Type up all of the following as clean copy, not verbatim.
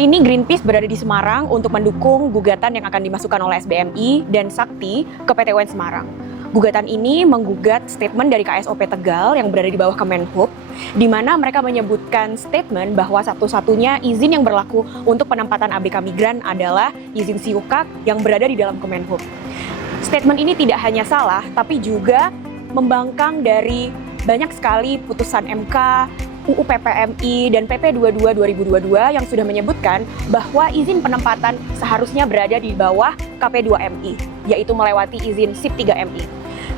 Hari ini Greenpeace berada di Semarang untuk mendukung gugatan yang akan dimasukkan oleh SBMI dan Sakti ke PT UN Semarang. Gugatan ini menggugat statement dari KSOP Tegal yang berada di bawah Kemenhub, di mana mereka menyebutkan statement bahwa satu-satunya izin yang berlaku untuk penempatan ABK migran adalah izin SIUKAK yang berada di dalam Kemenhub. Statement ini tidak hanya salah, tapi juga membangkang dari banyak sekali putusan MK, UU PPMI, dan PP 22 2022 yang sudah menyebutkan bahwa izin penempatan seharusnya berada di bawah KP2MI, yaitu melewati izin SIP 3MI.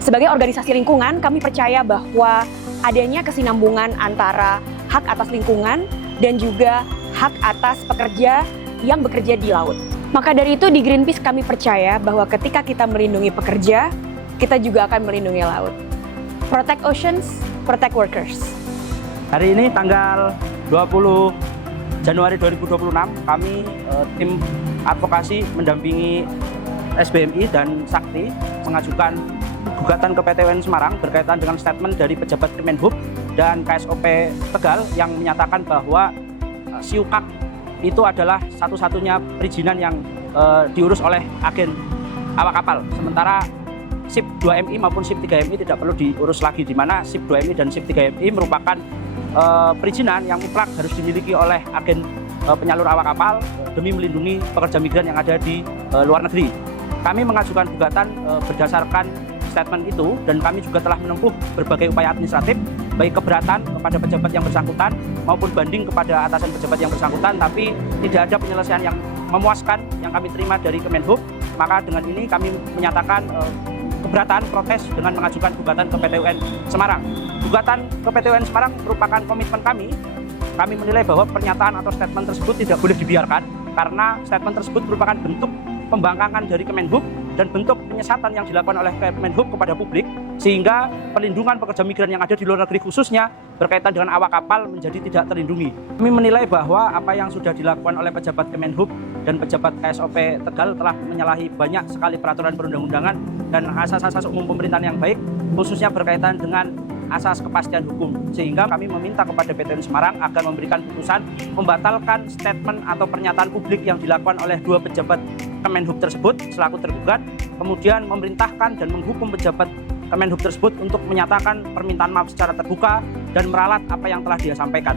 Sebagai organisasi lingkungan, kami percaya bahwa adanya kesinambungan antara hak atas lingkungan dan juga hak atas pekerja yang bekerja di laut. Maka dari itu di Greenpeace kami percaya bahwa ketika kita melindungi pekerja, kita juga akan melindungi laut. Protect oceans, protect workers. Hari ini tanggal 20 Januari 2026, kami tim advokasi mendampingi SBMI dan Sakti mengajukan gugatan ke PT UN Semarang berkaitan dengan statement dari pejabat Kemenhub dan KSOP Tegal yang menyatakan bahwa SIUKAK itu adalah satu-satunya perizinan yang diurus oleh agen awak kapal. Sementara SIP 2MI maupun SIP 3MI tidak perlu diurus lagi, di mana SIP 2MI dan SIP 3MI merupakan perizinan yang mutlak harus dimiliki oleh agen penyalur awak kapal demi melindungi pekerja migran yang ada di luar negeri. Kami mengajukan gugatan berdasarkan statement itu, dan kami juga telah menempuh berbagai upaya administratif, baik keberatan kepada pejabat yang bersangkutan maupun banding kepada atasan pejabat yang bersangkutan, tapi tidak ada penyelesaian yang memuaskan yang kami terima dari Kemenhub. Maka dengan ini kami menyatakan keberatan protes dengan mengajukan gugatan ke PT UN Semarang. Gugatan ke PT UN Semarang merupakan komitmen kami. Kami menilai bahwa pernyataan atau statement tersebut tidak boleh dibiarkan karena statement tersebut merupakan bentuk pembangkangan dari Kemenhub dan bentuk penyesatan yang dilakukan oleh Kemenhub kepada publik, sehingga perlindungan pekerja migran yang ada di luar negeri khususnya berkaitan dengan awak kapal menjadi tidak terlindungi. Kami menilai bahwa apa yang sudah dilakukan oleh pejabat Kemenhub dan pejabat KSOP Tegal telah menyalahi banyak sekali peraturan perundang-undangan dan asas-asas umum pemerintahan yang baik, khususnya berkaitan dengan asas kepastian hukum, sehingga kami meminta kepada PT UN Semarang agar memberikan putusan membatalkan statement atau pernyataan publik yang dilakukan oleh dua pejabat Kemenhub tersebut selaku tergugat, kemudian memerintahkan dan menghukum pejabat Kemenhub tersebut untuk menyatakan permintaan maaf secara terbuka dan meralat apa yang telah dia sampaikan.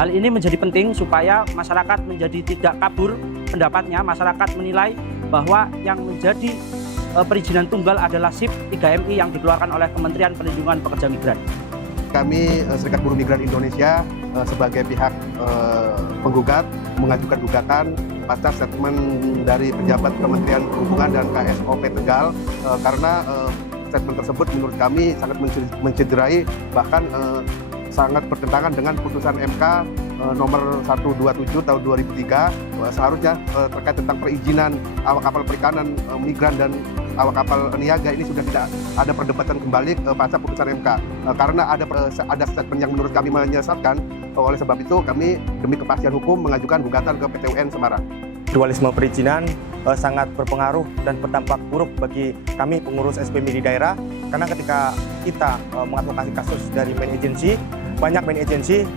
Hal ini menjadi penting supaya masyarakat menjadi tidak kabur pendapatnya. Masyarakat menilai bahwa yang menjadi perizinan tunggal adalah SIP 3MI yang dikeluarkan oleh Kementerian Perlindungan Pekerja Migran. Kami Serikat Buruh Migran Indonesia sebagai pihak penggugat mengajukan gugatan pasca statement dari pejabat Kementerian Perhubungan dan KSOP Tegal karena statement tersebut menurut kami sangat mencederai, bahkan sangat bertentangan dengan putusan MK nomor 127 tahun 2003 seharusnya terkait tentang perizinan awak kapal perikanan migran dan awak kapal niaga ini sudah tidak ada perdebatan kembali pasca putusan MK karena ada statement yang menurut kami menyesatkan. Oleh sebab itu kami demi kepastian hukum mengajukan gugatan ke PT UN Semarang. Dualisme perizinan sangat berpengaruh dan berdampak buruk bagi kami pengurus SBMI di daerah, karena ketika kita mengadvokasi kasus dari main agency, banyak main agency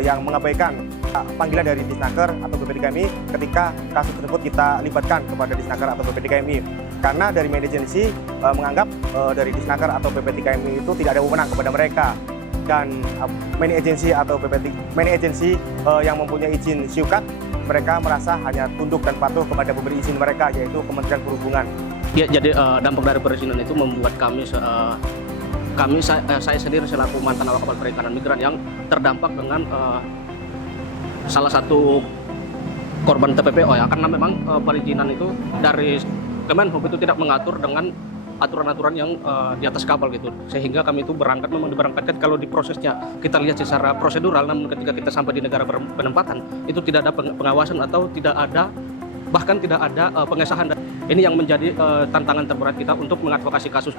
yang mengabaikan panggilan dari Disnaker atau BPTKMI ketika kasus tersebut kita libatkan kepada Disnaker atau BPTKMI, karena dari main agency menganggap dari Disnaker atau BPTKMI itu tidak ada wewenang kepada mereka, dan main agency atau main agency yang mempunyai izin SIUKAK, mereka merasa hanya tunduk dan patuh kepada pemberi izin mereka, yaitu Kementerian Perhubungan. Ya, jadi dampak dari perizinan itu membuat saya sendiri selaku mantan awak kapal perikanan migran yang terdampak dengan salah satu korban TPPO ya, karena memang perizinan itu dari Kemenhub itu tidak mengatur dengan aturan-aturan yang di atas kapal gitu, sehingga kami itu memang diberangkatkan kalau di prosesnya kita lihat secara prosedural, namun ketika kita sampai di negara penempatan itu tidak ada pengawasan atau bahkan tidak ada pengesahan. Ini yang menjadi tantangan terberat kita untuk mengadvokasi kasus.